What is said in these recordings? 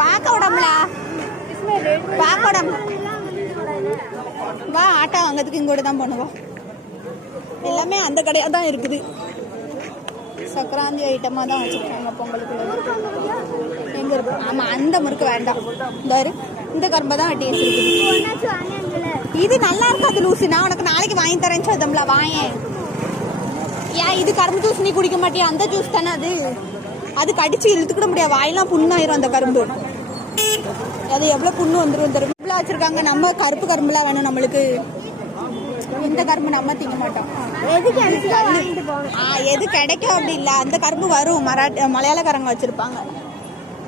பார்க்க விடம்ல, பார்க்க விடம். வா ஆட்டோ வாங்கிறதுக்கு இங்கோட தான் போகணும். எல்லாமே அந்த கடையாக தான் இருக்குது. சக்கராந்தி ஐட்டமாக தான் வச்சுருக்காங்க பொங்கலுக்கு. எங்கே இருக்கு? ஆமாம், அந்த முறுக்கு வேண்டாம். இந்த கரும்பை தான் டேஸ்ட் இருக்குது. இது நல்லா இருக்காது லூசி. நான் உனக்கு நாளைக்கு வாங்கி தரேன்னு சொல்லும்ல, வாயேன். ஏன் இது கரும்பு ஜூஸ் நீ குடிக்க மாட்டியா? அந்த ஜூஸ் தானே அது. அது கடிச்சு இழுத்துக்கிட முடியாது, வாயெல்லாம் புண்ணாயிரும் அந்த கரும்பு. அது எவ்வளோ புண்ணு வந்துடும் தெரியும். இவ்வளோ வச்சுருக்காங்க. நம்ம கருப்பு கரும்புலாம் வேணும் நம்மளுக்கு. இந்த கரும்பு நம்ம திங்க மாட்டோம். எது கிடைக்கும் அப்படி இல்லை. அந்த கரும்பு வரும், மலையாளக்காரங்க வச்சுருப்பாங்க.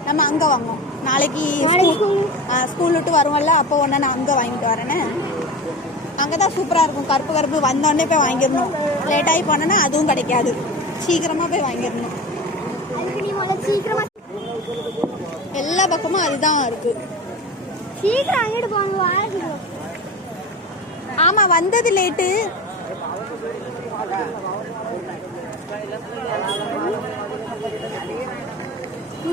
நம்ம அங்கே வாங்குவோம். நாளைக்கு ஸ்கூல் விட்டு வருவோம்ல, அப்போ ஒன்று நான் அங்கே வாங்கிட்டு வரேன்னு. அங்கே தான் சூப்பராக இருக்கும். கருப்பு கருப்பு வந்தோடனே போய் வாங்கிடணும். லேட்டாகி போனோன்னா அதுவும் கிடைக்காது. சீக்கிரமாக போய் வாங்கிடணும். எல்லா பக்கமும் அதுதான் இருக்குது. சீக்கிரம் வாங்கிட்டு போங்க. ஆமாம், வந்தது லேட்டு.